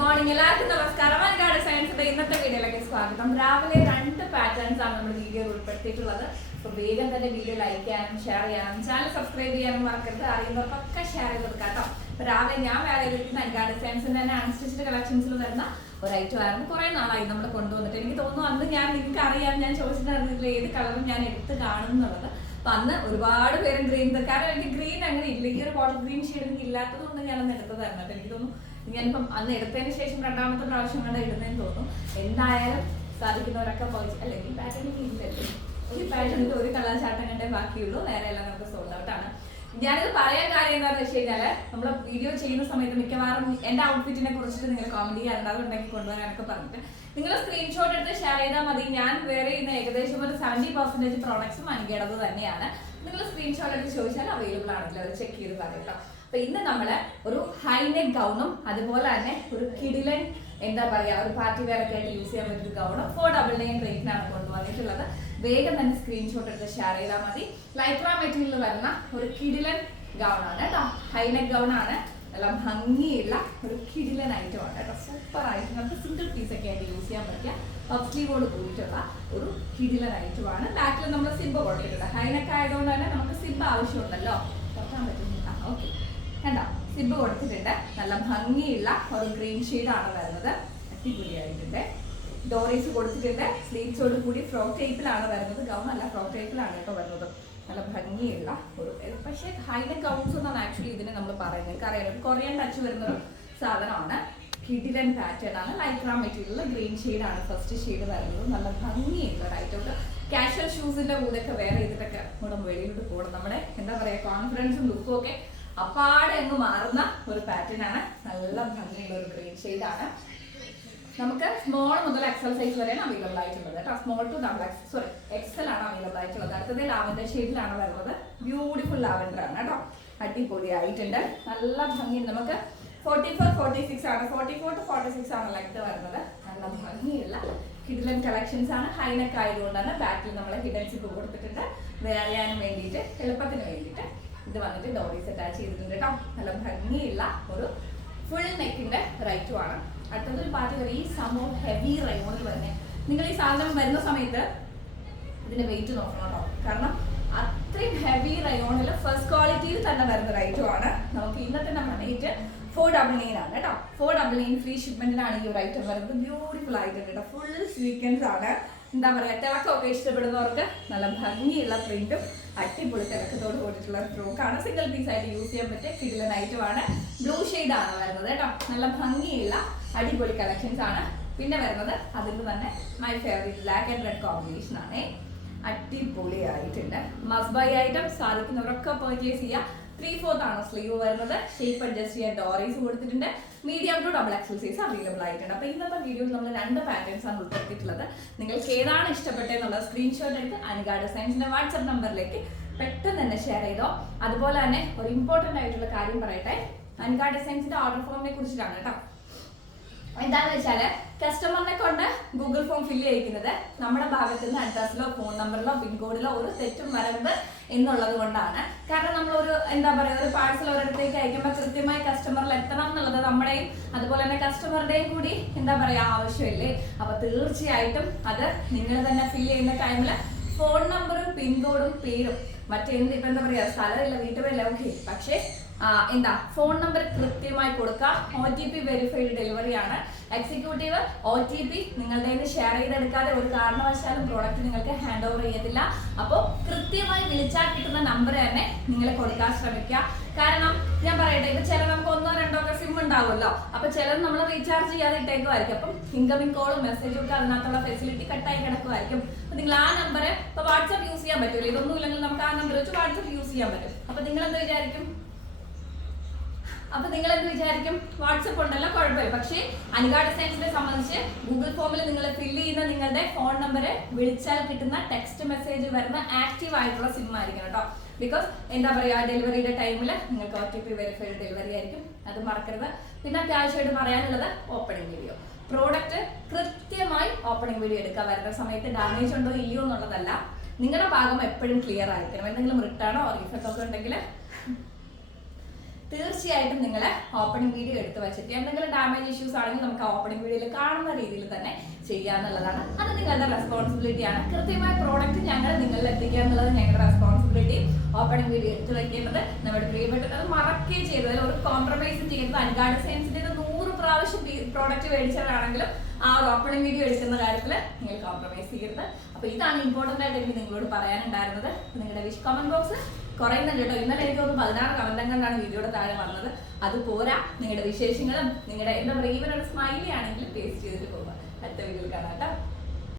Morning എല്ലാവർക്കും നമസ്കാരം. അൻകാട് സയൻസിന്റെ ഇന്നത്തെ വീഡിയോയിലേക്ക് സ്വാഗതം. രാവിലെ രണ്ട് പാറ്റേൺസ് ആണ് നമ്മൾ വീഡിയോ ഉൾപ്പെടുത്തിയിട്ടുള്ളത്. അപ്പൊ വേഗം തന്നെ വീഡിയോ ലൈക്ക് ചെയ്യാനും ഷെയർ ചെയ്യാനും ചാനൽ സബ്സ്ക്രൈബ് ചെയ്യാനും മറക്കരുത്. അറിയുന്നവർക്കൊക്കെ ഷെയർ ചെയ്ത് കൊടുക്കാം അപ്പൊ രാവിലെ ഞാൻ വേറെ ചെയ്തിരിക്കുന്ന അൻകാട് സയൻസിന്റെ തന്നെ അൺസ്റ്റിച്ച്ഡ് കളക്ഷൻസിൽ വരുന്ന ഒരു ഐറ്റം ആയിരുന്നു. കുറെ നാളായി നമ്മൾ കൊണ്ടുവന്നിട്ട്. എനിക്ക് തോന്നുന്നു അന്ന് ഞാൻ നിങ്ങൾക്ക് അറിയാം. ഞാൻ ചോദിച്ചിട്ടുണ്ടായിരുന്നില്ല ഏത് കളറും ഞാൻ എടുത്ത് കാണും എന്നുള്ളത്. അപ്പൊ അന്ന് ഒരുപാട് പേരും ഗ്രീൻ കാരണം എനിക്ക് ഗ്രീൻ അങ്ങനെ ഇല്ല. ഈ ഒരു ബോട്ടിൽ ഗ്രീൻ ഷെയ്ഡ് എനിക്ക് ഇല്ലാത്തത് കൊണ്ട് ഞാനന്ന് എടുത്തതായിരുന്നു. അപ്പൊ എനിക്ക് തോന്നുന്നു ഞാനിപ്പം അന്ന് എടുത്തതിന് ശേഷം രണ്ടാമത്തെ പ്രാവശ്യം കണ്ട ഇടുന്നതെന്ന് തോന്നും. എന്തായാലും സാധിക്കുന്നവരൊക്കെ പോയി അല്ലെങ്കിൽ പാറ്റേൺ ഇല്ലല്ലോ ഈ പാറ്റേണിൽ ഒരു കളർ ചാട്ടം കണ്ടേ ബാക്കിയുള്ളൂ. വേറെ എല്ലാം നമുക്ക് സോൾഡ് ഔട്ട് ആണ്. ഞാനിത് പറയാൻ കാര്യം എന്താണെന്ന് വെച്ച് കഴിഞ്ഞാൽ നമ്മൾ വീഡിയോ ചെയ്യുന്ന സമയത്ത് മിക്കവാറും എന്റെ ഔട്ട്ഫിറ്റിനെ കുറിച്ചിട്ട് നിങ്ങൾ കോമഡി ചെയ്യാറുണ്ടാകുന്നുണ്ടെങ്കിൽ കൊണ്ടുവരാനൊക്കെ പറഞ്ഞിട്ട്. നിങ്ങൾ സ്ക്രീൻഷോട്ട് എടുത്ത് ഷെയർ ചെയ്താൽ മതി. ഞാൻ വേറെ ചെയ്യുന്ന ഏകദേശം ഒരു സെവന്റി പെർസെന്റേജ് പ്രോഡക്ട്സും അൻകേടത് തന്നെയാണ്. നിങ്ങൾ സ്ക്രീൻഷോട്ട് എടുത്ത് ചോദിച്ചാൽ അവൈലബിൾ ആണല്ലോ. അത് ചെക്ക് ചെയ്ത് പറയാം അപ്പൊ ഇന്ന് നമ്മൾ ഒരു ഹൈ നെക്ക് ഗൗണും അതുപോലെ തന്നെ ഒരു കിടിലൻ എന്താ പറയാ ഒരു പാർട്ടി വെയർ ഒക്കെ ആയിട്ട് യൂസ് ചെയ്യാൻ പറ്റിയ ഗൗണും ഫോർ ഡബിൾ നയൻ റേറ്റിനാണ് കൊണ്ടുവന്നിട്ടുള്ളത്. വേഗം തന്നെ സ്ക്രീൻഷോട്ട് എടുത്ത് ഷെയർ ചെയ്താൽ മതി. ലൈക്ര മെറ്റീരിയൽ വരുന്ന ഒരു കിടിലൻ ഗൗണാണ് കേട്ടോ. ഹൈനെക്ക് ഗൗൺ ഗൗണാണ്. നല്ല ഭംഗിയുള്ള ഒരു കിടിലൻ ഐറ്റം ആണ് കേട്ടോ. സൂപ്പർ ആയിട്ട് നമുക്ക് സിംഗിൾ പീസ് ഒക്കെ ആയിട്ട് യൂസ് ചെയ്യാൻ പറ്റിയ പഫ് സ്ലീവോട് കൂടിയിട്ടുള്ള ഒരു കിടിലൻ ഐറ്റം ആണ്. ബാക്കിൽ നമ്മൾ സിബ് കൊടുത്തിട്ടുണ്ട്. ഹൈനെക്ക് ആയതുകൊണ്ട് തന്നെ നമുക്ക് സിബ് ആവശ്യമുണ്ടല്ലോ. തുറക്കാൻ പറ്റുന്നില്ല. ഓക്കെ കണ്ടോ? സിബ് കൊടുത്തിട്ടുണ്ട്. നല്ല ഭംഗിയുള്ള ഒരു ഗ്രീൻ ഷെയ്ഡാണ് വരുന്നത്. അടിപൊളിയായിട്ടുണ്ട്. ഡോറീസ് കൊടുത്തിട്ടുണ്ട്. സ്ലീവ്സോട് കൂടി ഫ്രോക്ക് ടൈപ്പിലാണ് വരുന്നത്. ഗൗൺ അല്ല ഫ്രോക്ക് ടൈപ്പിലാണ് കേട്ടോ വരുന്നത്. നല്ല ഭംഗിയുള്ള ഒരു പക്ഷേ ഹൈന ഗൗൺസ് എന്നാണ് ആക്ച്വലി ഇതിനെ നമ്മൾ പറയുന്നത് അറിയാം. കൊറിയൻ ടച്ച് വരുന്ന ഒരു സാധനമാണ്. കിഡിലൻ പാറ്റേൺ ആണ്. ലൈക്ര മെറ്റീരിയൽ ഗ്രീൻ ആണ് ഫസ്റ്റ് ഷെയ്ഡ് വരുന്നത്. നല്ല ഭംഗിയുള്ള ഐറ്റം കാഷ്വൽ ഷൂസിന്റെ കൂടെയൊക്കെ വേറെ ചെയ്തിട്ടൊക്കെ നമ്മുടെ വെളിയിലോട്ട് പോകണം നമ്മുടെ എന്താ പറയുക കോൺഫിഡൻസും ലുക്കും ഒക്കെ അപ്പാടെ അങ്ങ് മാറുന്ന ഒരു പാറ്റേൺ ആണ്. നല്ല ഭംഗിയുള്ള ഒരു ഗ്രീൻ ആണ്. നമുക്ക് സ്മോൾ മുതൽ എക്സൽ സൈസ് വരെയാണ് അവൈലബിൾ ആയിട്ടുള്ളത് കേട്ടോ. Small to double X sorry XL ആണ് അവൈലബിൾ ആയിട്ടുള്ളത്. അടുത്തത് ലാവൻഡർ ഷെയ്ഡിലാണ് വരുന്നത്. ബ്യൂട്ടിഫുൾ ലാവൻഡർ ആണ് കേട്ടോ. അടിപൊളിയായിട്ടുണ്ട്. നല്ല ഭംഗി നമുക്ക് ഫോർട്ടി ഫോർ ഫോർട്ടി സിക്സ് ആണ്. Forty four to forty six ആണ് ലെങ്ത് വരുന്നത്. നല്ല ഭംഗിയുള്ള ഹിഡൻ കളക്ഷൻസ് ആണ്. ഹൈനെക്ക് ആയതുകൊണ്ടാണ് ബാക്കിൽ നമ്മൾ ഹിഡൻ സിപ്പ് കൊടുത്തിട്ടുണ്ട്. വേറെയാനും വേണ്ടിയിട്ട് എളുപ്പത്തിന് വേണ്ടിയിട്ട്. ഇത് വന്നിട്ട് ഡോറീസ് അറ്റാച്ച് ചെയ്തിട്ടുണ്ട് കേട്ടോ നല്ല ഭംഗിയുള്ള ഒരു ഫുൾ നെക്കിന്റെ റൈറ്റും ആണ്. അടുത്തത് ഒരു പാർട്ടി വരെ ഈ സംഭവം ഹെവി റൈമോണിൽ വരുന്നത് നിങ്ങൾ ഈ സാധനം വരുന്ന സമയത്ത് ഇതിന്റെ വെയിറ്റ് നോക്കണം കേട്ടോ കാരണം അത്രയും ഹെവി റയോണിൽ ഫസ്റ്റ് ക്വാളിറ്റിയിൽ തന്നെ വരുന്ന റൈറ്റും ആണ്. നമുക്ക് ഇന്നത്തെ നമ്മൾ റേറ്റ് ഫോർ ഡബിൾ നയൻ ആണ് കേട്ടോ ഫോർ ഡബിൾ നയൻ ഫ്രീ ഷിപ്മെന്റിനാണ് ഈ ഒരു ഐറ്റം വരുന്നത്. ബ്യൂട്ടിഫുൾ ആയിട്ടുണ്ട് കേട്ടോ ഫുൾ സ്വീക്കൻസ് ആണ്. എന്താ പറയാ തിളക്കമൊക്കെ ഇഷ്ടപ്പെടുന്നവർക്ക് നല്ല ഭംഗിയുള്ള പ്രിന്റും അടിപൊളി തിളക്കത്തോട് കൂടിയിട്ടുള്ള ഫ്രോക്കാണ് സിംഗിൾ പീസ് ആയിട്ട് യൂസ് ചെയ്യാൻ പറ്റിയ കിടിലൻ ഐറ്റമാണ് ബ്ലൂ ആണ് വരുന്നത് കേട്ടോ. നല്ല ഭംഗിയുള്ള അടിപൊളി കളക്ഷൻസ് ആണ്. പിന്നെ വരുന്നത് അതിൽ തന്നെ my favourite black and red combination ആണ്. അടിപൊളിയായിട്ടുണ്ട്. മസ്റ്റ് ബൈ ഐറ്റം സാധിക്കുന്നവരൊക്കെ പർച്ചേസ് ചെയ്യുക. ത്രീ ഫോർത്ത് ആണ് സ്ലീവ് വരുന്നത്. ഷേപ്പ് അഡ്ജസ്റ്റ് ചെയ്യാൻ ഡോറീസ് കൊടുത്തിട്ടുണ്ട്. Medium to double XL size available ആയിട്ടുണ്ട്. അപ്പോൾ ഇന്നത്തെ വീഡിയോയിൽ നമ്മൾ രണ്ട് പാറ്റേൺസ് ആണ് ഉൾപ്പെടുത്തിയിട്ടുള്ളത്. നിങ്ങൾക്ക് ഏതാണ് ഇഷ്ടപ്പെട്ടതെന്നുള്ളത് സ്ക്രീൻഷോട്ട് എടുത്ത് അനുഗാ ഡിസൈൻസിന്റെ വാട്സ്ആപ്പ് നമ്പറിലേക്ക് പെട്ടെന്ന് തന്നെ ഷെയർ ചെയ്തോ. അതുപോലെ തന്നെ ഒരു ഇമ്പോർട്ടന്റ് ആയിട്ടുള്ള കാര്യം പറയട്ടെ. അനുഗാ ഡിസൈൻസിന്റെ ഓർഡർ ഫോമിനെ കുറിച്ചിട്ടാണ് കേട്ടോ. എന്താന്ന് വെച്ചാൽ കസ്റ്റമറിനെ കൊണ്ട് ഗൂഗിൾ ഫോം ഫില്ല് ചെയ്യിക്കുന്നത് നമ്മുടെ ഭാഗത്ത് നിന്ന് അഡ്രസ്സിലോ ഫോൺ നമ്പറിലോ പിൻകോഡിലോ ഒരു തെറ്റും വരരുത് എന്നുള്ളത് കൊണ്ടാണ്. കാരണം നമ്മൾ ഒരു എന്താ പറയുക ഒരു പാഴ്സൽ ഒരിടത്തേക്ക് അയക്കുമ്പോൾ കൃത്യമായി കസ്റ്റമറിൽ എത്തണം എന്നുള്ളത് നമ്മുടെയും അതുപോലെ തന്നെ കസ്റ്റമറുടെയും കൂടി എന്താ പറയുക ആവശ്യമില്ലേ? അപ്പൊ തീർച്ചയായിട്ടും അത് നിങ്ങൾ തന്നെ ഫില്ല് ചെയ്യുന്ന ടൈമിൽ ഫോൺ നമ്പറും പിൻകോഡും പേരും മറ്റേ ഇപ്പൊ എന്താ പറയാ സ്ഥലമില്ല വീട്ടുപേരില്ല ഓക്കെ പക്ഷേ എന്താ ഫോൺ നമ്പർ കൃത്യമായി കൊടുക്കുക O T P verified delivery ആണ്. എക്സിക്യൂട്ടീവ് ഒ ടി പി നിങ്ങളുടെ കയ്യിൽ ഷെയർ ചെയ്തെടുക്കാതെ ഒരു കാരണവശാലും പ്രോഡക്റ്റ് നിങ്ങൾക്ക് ഹാൻഡ് ഓവർ ചെയ്യത്തില്ല. അപ്പോൾ കൃത്യമായി വിളിച്ചാൽ കിട്ടുന്ന നമ്പർ തന്നെ നിങ്ങൾ കൊടുക്കാൻ ശ്രമിക്കുക. കാരണം ഞാൻ പറയട്ടെ ഇപ്പൊ ചില നമുക്ക് ഒന്നോ രണ്ടോ ഒക്കെ സിം ഉണ്ടാവുമല്ലോ. അപ്പൊ ചിലത് നമ്മൾ റീചാർജ് ചെയ്യാതെ ഇട്ടേക്കുമായിരിക്കും. അപ്പം ഇൻകമിംഗ് കോളും മെസ്സേജും ഒക്കെ അതിനകത്തുള്ള ഫെസിലിറ്റി കട്ടായി കിടക്കുമായിരിക്കും. അപ്പൊ നിങ്ങൾ ആ നമ്പർ ഇപ്പൊ വാട്സ്ആപ്പ് യൂസ് ചെയ്യാൻ പറ്റില്ല ഇതൊന്നും ഇല്ലെങ്കിൽ നമുക്ക് ആ നമ്പർ വെച്ച് വാട്സ്ആപ്പ് യൂസ് ചെയ്യാൻ പറ്റും. അപ്പൊ നിങ്ങൾ എന്ത് വിചാരിക്കും? അപ്പൊ നിങ്ങൾ എന്ത് വിചാരിക്കും? വാട്സപ്പ് ഉണ്ടല്ലോ കുഴപ്പമില്ല. പക്ഷേ അനികാ സയൻസിനെ സംബന്ധിച്ച് ഗൂഗിൾ ഫോമിൽ നിങ്ങൾ ഫില്ല് ചെയ്യുന്ന നിങ്ങളുടെ ഫോൺ നമ്പർ വിളിച്ചാൽ കിട്ടുന്ന ടെക്സ്റ്റ് മെസ്സേജ് വരുന്ന ആക്റ്റീവ് ആയിട്ടുള്ള സിം ആയിരിക്കണം കേട്ടോ ബിക്കോസ് എന്താ പറയാ ഡെലിവറിയുടെ ടൈമിൽ നിങ്ങൾക്ക് O T P verified delivery ആയിരിക്കും. അത് മറക്കരുത്. പിന്നെ അത്യാവശ്യമായിട്ട് പറയാനുള്ളത് ഓപ്പണിംഗ് വീഡിയോ പ്രോഡക്റ്റ് കൃത്യമായി ഓപ്പണിംഗ് വീഡിയോ എടുക്കാൻ വരുന്ന സമയത്ത് ഡാമേജ് ഉണ്ടോ ഇല്ലയോ എന്നുള്ളതല്ല നിങ്ങളുടെ ഭാഗം എപ്പോഴും ക്ലിയർ ആയിരിക്കണം. എന്തെങ്കിലും റിട്ടേണോ റീഫണ്ടോ ഒക്കെ ഉണ്ടെങ്കിൽ തീർച്ചയായിട്ടും നിങ്ങൾ ഓപ്പണിംഗ് വീഡിയോ എടുത്ത് വെച്ചിട്ട് എന്തെങ്കിലും ഡാമേജ് ഇഷ്യൂസ് ആണെങ്കിൽ നമുക്ക് ഓപ്പണിംഗ് വീഡിയോയിൽ കാണുന്ന രീതിയിൽ തന്നെ ചെയ്യാന്നുള്ളതാണ് അത് നിങ്ങളുടെ റെസ്പോൺസിബിലിറ്റി ആണ്. കൃത്യമായ പ്രോഡക്റ്റ് ഞങ്ങൾ നിങ്ങളിൽ എത്തിക്കുക എന്നുള്ളത് ഞങ്ങളുടെ റെസ്പോൺസിബിലിറ്റി ഓപ്പണിംഗ് വീഡിയോ എടുത്തു വെക്കേണ്ടത് നമ്മുടെ പ്രിയപ്പെട്ടത് മറക്കുകയും ചെയ്തത് ഒരു കോംപ്രമൈസ് ചെയ്യുന്നത് നൂറ് പ്രാവശ്യം പ്രോഡക്റ്റ് മേടിച്ചവരാണെങ്കിലും ആ ഒരു ഓപ്പണിംഗ് വീഡിയോ എടുക്കുന്ന കാര്യത്തിൽ നിങ്ങൾ കോംപ്രമൈസ് ചെയ്യരുത്. അപ്പൊ ഇതാണ് ഇമ്പോർട്ടന്റ് ആയിട്ട് എനിക്ക് നിങ്ങളോട് പറയാനുണ്ടായിരുന്നത്. നിങ്ങളുടെ വിഷ് കമന്റ് ബോക്സ് കുറയുന്നുണ്ട് കേട്ടോ. ഇന്നലെ എനിക്ക് തോന്നുന്നു പതിനാറ് കമന്റ് കണ്ടാണ് വീഡിയോയുടെ താഴെ വന്നത്. അത് പോരാ. നിങ്ങളുടെ വിശേഷങ്ങളും നിങ്ങളുടെ എന്താ പറയുക ഈവൻ ഒരു സ്മൈലി ആണെങ്കിലും ടേസ്റ്റ് ചെയ്തിട്ട് പോകാം അടുത്ത വീഡിയോയിൽ കാണാം കേട്ടോ.